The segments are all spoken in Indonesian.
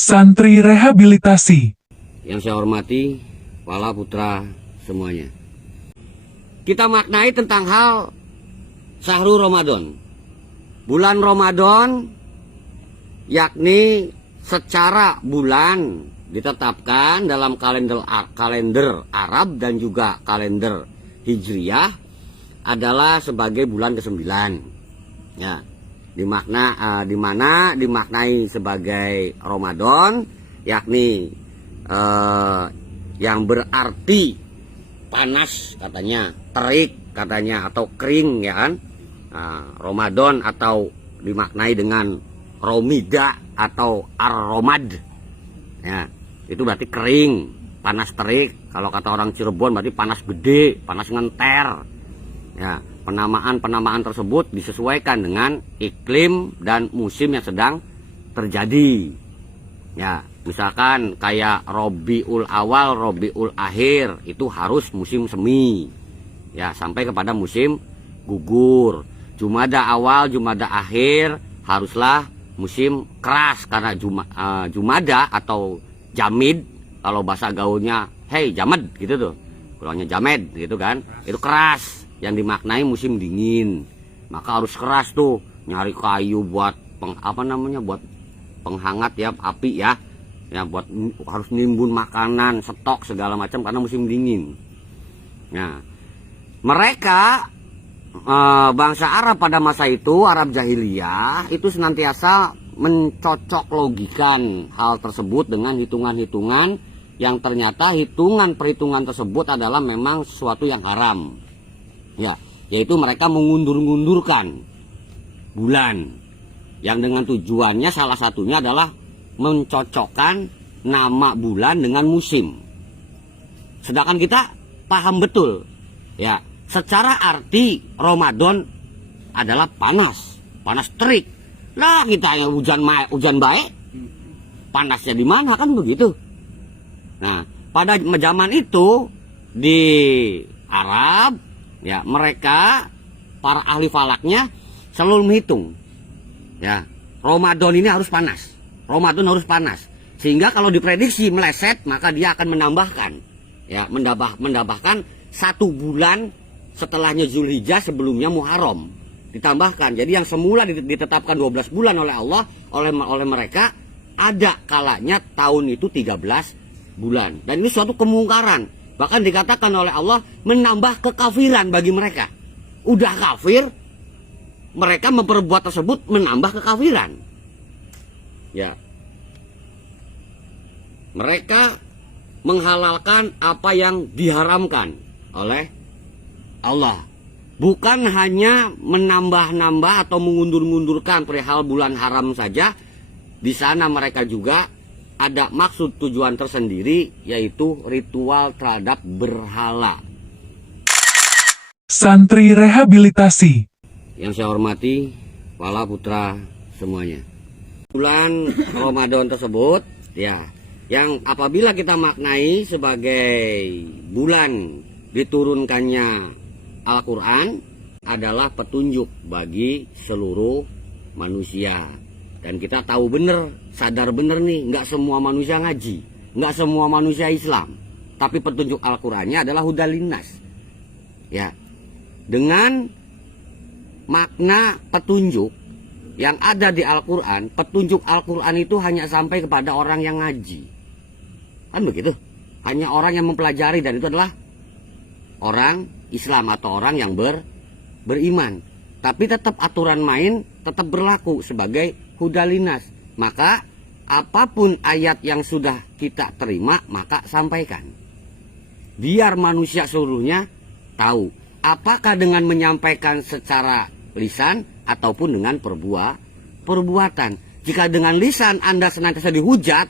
Santri Rehabilitasi. Yang saya hormati, wala putra semuanya. Kita maknai tentang hal Syahrul Ramadan. Bulan Ramadan, yakni secara bulan ditetapkan dalam kalender Arab dan juga kalender Hijriyah adalah sebagai bulan ke-9. Ya, dimana dimaknai sebagai Ramadan, yakni yang berarti panas katanya, terik katanya, atau kering ya kan. Ramadan atau dimaknai dengan Romida atau Ar-Romad ya, itu berarti kering, panas terik. Kalau kata orang Cirebon berarti panas gede, panas ngenter ya. Penamaan tersebut disesuaikan dengan iklim dan musim yang sedang terjadi ya. Misalkan kayak Robiul Awal, Robiul Akhir, itu harus musim semi ya, sampai kepada musim gugur. Jumada Awal, Jumada Akhir haruslah musim keras, karena Jumada atau Jamid, kalau bahasa gaulnya hey Jamed gitu tuh, pulangnya Jamed gitu kan, itu keras, yang dimaknai musim dingin. Maka harus keras tuh, nyari kayu buat buat penghangat ya, api ya, buat harus nimbun makanan, stok segala macam karena musim dingin. Nah, mereka bangsa Arab pada masa itu, Arab jahiliyah, itu senantiasa mencocok logikan hal tersebut dengan hitungan-hitungan yang ternyata perhitungan tersebut adalah memang sesuatu yang haram ya, yaitu mereka mengundur-undurkan bulan yang dengan tujuannya salah satunya adalah mencocokkan nama bulan dengan musim. Sedangkan kita paham betul ya, secara arti Ramadan adalah panas terik. Lah kita yang hujan baik, panasnya di mana kan begitu. Nah, pada zaman itu di Arab ya, mereka para ahli falaknya selalu menghitung ya, Ramadan ini harus panas. Ramadan harus panas. Sehingga kalau diprediksi meleset, maka dia akan menambahkan ya, menambahkan satu bulan setelahnya Zulhijjah, sebelumnya Muharram ditambahkan. Jadi yang semula ditetapkan 12 bulan oleh Allah, oleh mereka, ada kalanya tahun itu 13 bulan. Dan ini suatu kemungkaran. Bahkan dikatakan oleh Allah menambah kekafiran bagi mereka. Udah kafir, mereka memperbuat tersebut menambah kekafiran. Ya. Mereka menghalalkan apa yang diharamkan oleh Allah. Bukan hanya menambah-nambah atau mengundur-undurkan perihal bulan haram saja. Di sana mereka juga ada maksud tujuan tersendiri, yaitu ritual terhadap berhala. Santri Rehabilitasi. Yang saya hormati, wala putra semuanya. Bulan Ramadan tersebut ya, yang apabila kita maknai sebagai bulan diturunkannya Al-Quran, adalah petunjuk bagi seluruh manusia. Dan kita tahu bener, sadar bener nih, nggak semua manusia ngaji, nggak semua manusia Islam, tapi petunjuk Al-Qurannya adalah hudalinnas ya. Dengan makna petunjuk yang ada di Al-Quran, petunjuk Al-Quran itu hanya sampai kepada orang yang ngaji, kan begitu, hanya orang yang mempelajari, dan itu adalah orang Islam atau orang yang beriman. Tapi tetap aturan main tetap berlaku sebagai hudalinas. Maka apapun ayat yang sudah kita terima, maka sampaikan, biar manusia seluruhnya tahu, apakah dengan menyampaikan secara lisan ataupun dengan perbuatan. Jika dengan lisan Anda senantiasa dihujat,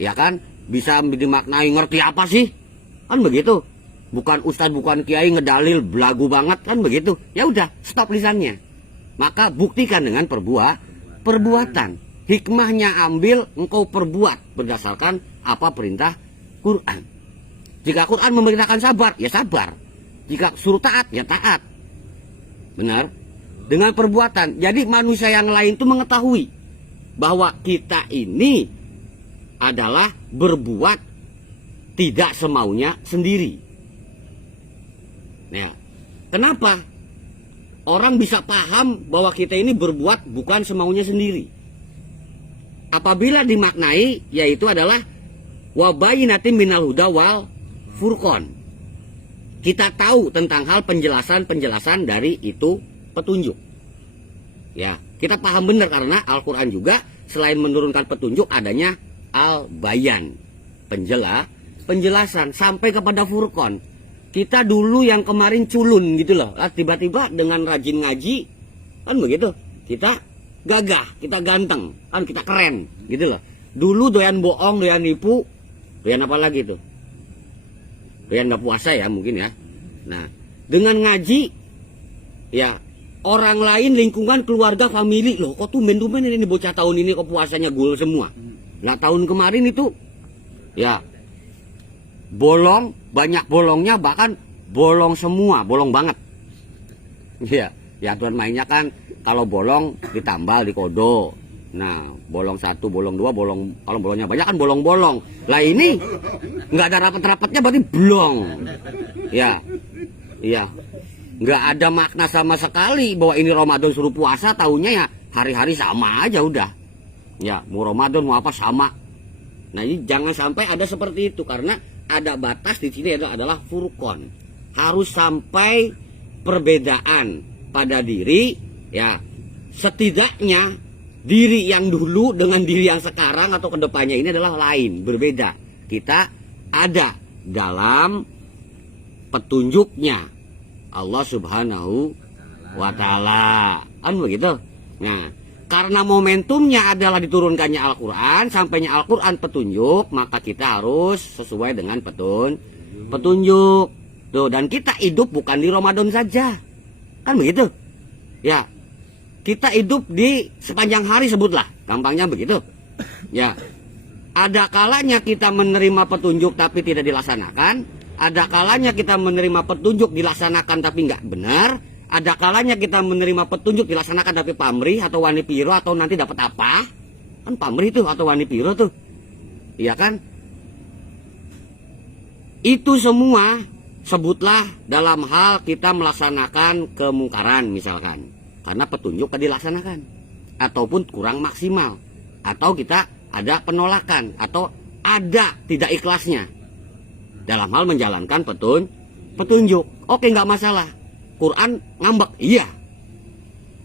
ya kan, bisa dimaknai ngerti apa sih, kan begitu. Bukan ustadz, bukan kiai, ngedalil belagu banget, kan begitu. Ya udah, stop lisannya. Maka buktikan dengan perbuatan. Hikmahnya ambil, engkau perbuat berdasarkan apa perintah Quran. Jika Quran memerintahkan sabar, ya sabar. Jika suruh taat, ya taat. Benar? Dengan perbuatan. Jadi manusia yang lain itu mengetahui bahwa kita ini adalah berbuat tidak semaunya sendiri. Nah, kenapa orang bisa paham bahwa kita ini berbuat bukan semaunya sendiri? Apabila dimaknai, yaitu adalah wabayinatin minal huda wal furqon. Kita tahu tentang hal penjelasan-penjelasan dari itu petunjuk. Ya, kita paham benar karena Al-Quran juga selain menurunkan petunjuk adanya al-bayan, penjelasan sampai kepada furqon. Kita dulu yang kemarin culun gitu loh, tiba-tiba dengan rajin ngaji, kan begitu, kita gagah, kita ganteng, kan kita keren gitu loh. Dulu doyan bohong, doyan nipu, doyan apa lagi tuh? Doyan nggak puasa ya mungkin ya. Nah, dengan ngaji, ya orang lain, lingkungan, keluarga, famili, loh kok tumben-tumben ini bocah tahun ini kok puasanya gul semua. Nah tahun kemarin itu, ya bolong, banyak bolongnya, bahkan bolong semua, bolong banget. Ya aturan mainnya kan kalau bolong ditambal, dikodo. Nah, bolong 1, bolong 2, bolong, kalau bolongnya banyak kan bolong-bolong. Lah ini nggak ada rapat-rapatnya berarti blong. Ya, iya, nggak ada makna sama sekali bahwa ini Ramadan suruh puasa. Tahunya ya hari-hari sama aja udah. Ya, mau Ramadan mau apa sama. Nah ini jangan sampai ada seperti itu karena ada batas di sini adalah furqon. Harus sampai perbedaan pada diri, ya setidaknya diri yang dulu dengan diri yang sekarang atau kedepannya ini adalah lain, berbeda. Kita ada dalam petunjuknya Allah Subhanahu wa Ta'ala, kan begitu. Nah, karena momentumnya adalah diturunkannya Al-Quran, sampainya Al-Quran petunjuk, maka kita harus sesuai dengan petunjuk. Tuh, dan kita hidup bukan di Ramadan saja, kan begitu. Ya, kita hidup di sepanjang hari, sebutlah gampangnya begitu. Ya, ada kalanya kita menerima petunjuk tapi tidak dilaksanakan, ada kalanya kita menerima petunjuk dilaksanakan tapi nggak benar, ada kalanya kita menerima petunjuk dilaksanakan tapi pamrih atau wani piro atau nanti dapat apa, kan pamrih tuh atau wani piro tuh, iya kan? Itu semua sebutlah dalam hal kita melaksanakan kemungkaran misalkan, karena petunjuk tidak dilaksanakan, ataupun kurang maksimal, atau kita ada penolakan, atau ada tidak ikhlasnya dalam hal menjalankan petunjuk. Oke, nggak masalah. Quran ngambek, iya.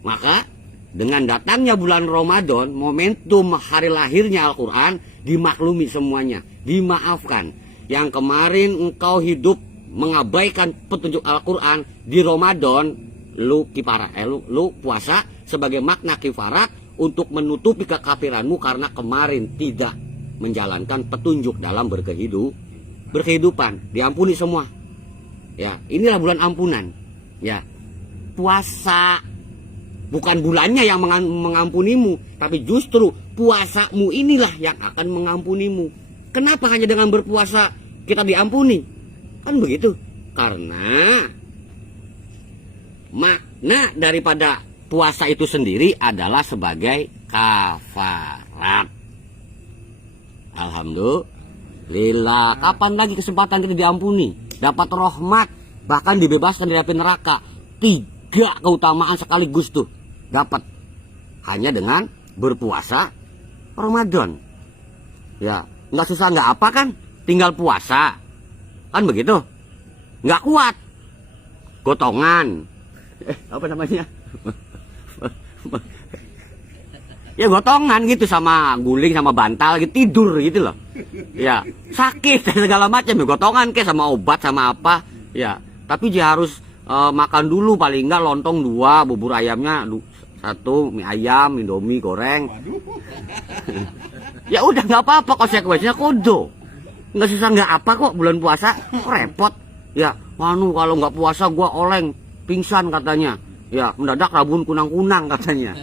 Maka dengan datangnya bulan Ramadan, momentum hari lahirnya Al-Quran, dimaklumi semuanya, dimaafkan. Yang kemarin engkau hidup mengabaikan petunjuk Al-Quran di Ramadan, lu kifarat, lu puasa sebagai makna kifarat untuk menutupi kekafiranmu karena kemarin tidak menjalankan petunjuk dalam berkehidupan. Diampuni semua. Ya, inilah bulan ampunan. Ya, puasa bukan bulannya yang mengampunimu, tapi justru puasamu inilah yang akan mengampunimu. Kenapa hanya dengan berpuasa kita diampuni? Kan begitu. Karena makna daripada puasa itu sendiri adalah sebagai kafarat. Alhamdulillah. Kapan lagi kesempatan kita diampuni, dapat rahmat, bahkan dibebaskan dari api neraka? 3 keutamaan sekaligus tuh dapat hanya dengan berpuasa Ramadan. Ya, nggak susah nggak apa kan, tinggal puasa, kan begitu. Nggak kuat, gotongan. Apa namanya? Ya gotongan gitu, sama guling sama bantal gitu, tidur gitu loh. Ya sakit dan segala macam ya, gotongan kayak sama obat sama apa ya. Tapi dia harus makan dulu paling enggak lontong 2, bubur ayamnya 1, mie ayam, indomie goreng. Ya udah nggak apa-apa, konsekuensinya kodo. Nggak susah nggak apa kok, bulan puasa kok repot. Ya kalau nggak puasa gua oleng, pingsan katanya. Ya mendadak rabun kunang-kunang katanya.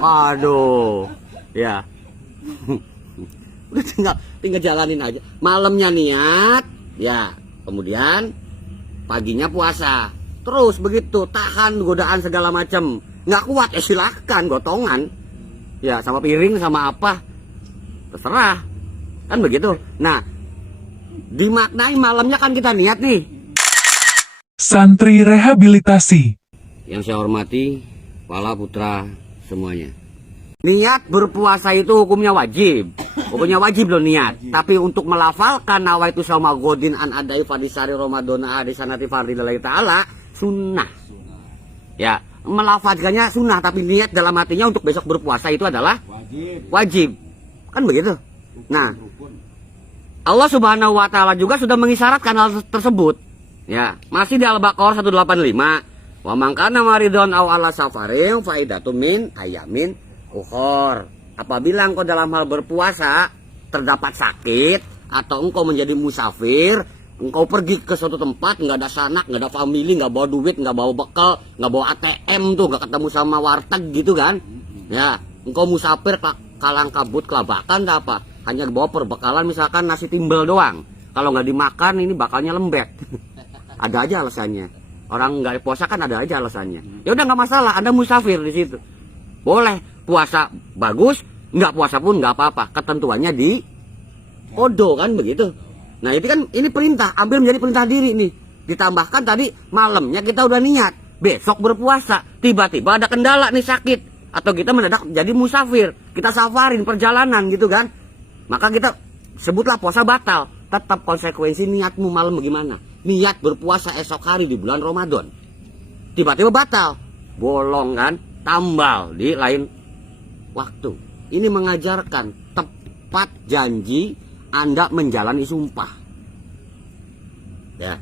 Aduh, ya. Udah tinggal jalanin aja. Malamnya niat, ya. Kemudian paginya puasa. Terus begitu, tahan godaan segala macam. Nggak kuat ya silahkan gotongan. Ya sama piring sama apa, terserah. Kan begitu. Nah, dimaknai malamnya kan kita niat nih. Santri rehabilitasi. Yang saya hormati, Wala Putra semuanya. Niat berpuasa itu hukumnya wajib. Hukumnya wajib loh niat. Tapi untuk melafalkan nawaitu sama godin an adai fadisari Ramadana adisanati fardillahi ta'ala, sunnah. Ya, melafazkannya sunnah, tapi niat dalam hatinya untuk besok berpuasa itu adalah wajib. Kan begitu. Nah, Allah Subhanahu wa taala juga sudah mengisyaratkan hal tersebut. Ya, masih di Al-Baqarah 185. Wa man kana maridun aw ala safarin faidatun min ayamin ukhor. Apabila engkau dalam hal berpuasa terdapat sakit atau engkau menjadi musafir, engkau pergi ke suatu tempat nggak ada sanak, nggak ada family, nggak bawa duit, nggak bawa bekal, nggak bawa ATM tuh, nggak ketemu sama warteg gitu kan? Ya, engkau musafir kalang kabut kelabakan apa? Hanya bawa perbekalan misalkan nasi timbel doang. Kalau nggak dimakan ini bakalnya lembek. Ada aja alasannya. Orang nggak puasa kan ada aja alasannya. Ya udah nggak masalah, Anda musafir di situ. Boleh puasa bagus, nggak puasa pun nggak apa-apa. Ketentuannya di odo kan begitu. Nah itu kan ini perintah, ambil menjadi perintah diri nih. Ditambahkan tadi malamnya kita udah niat besok berpuasa. Tiba-tiba ada kendala nih sakit atau kita mendadak jadi musafir. Kita safarin perjalanan gitu kan. Maka kita sebutlah puasa batal. Tetap konsekuensi niatmu malam bagaimana? Niat berpuasa esok hari di bulan Ramadan. Tiba-tiba batal. Bolong kan? Tambal di lain waktu. Ini mengajarkan tepat janji Anda menjalani sumpah. Ya.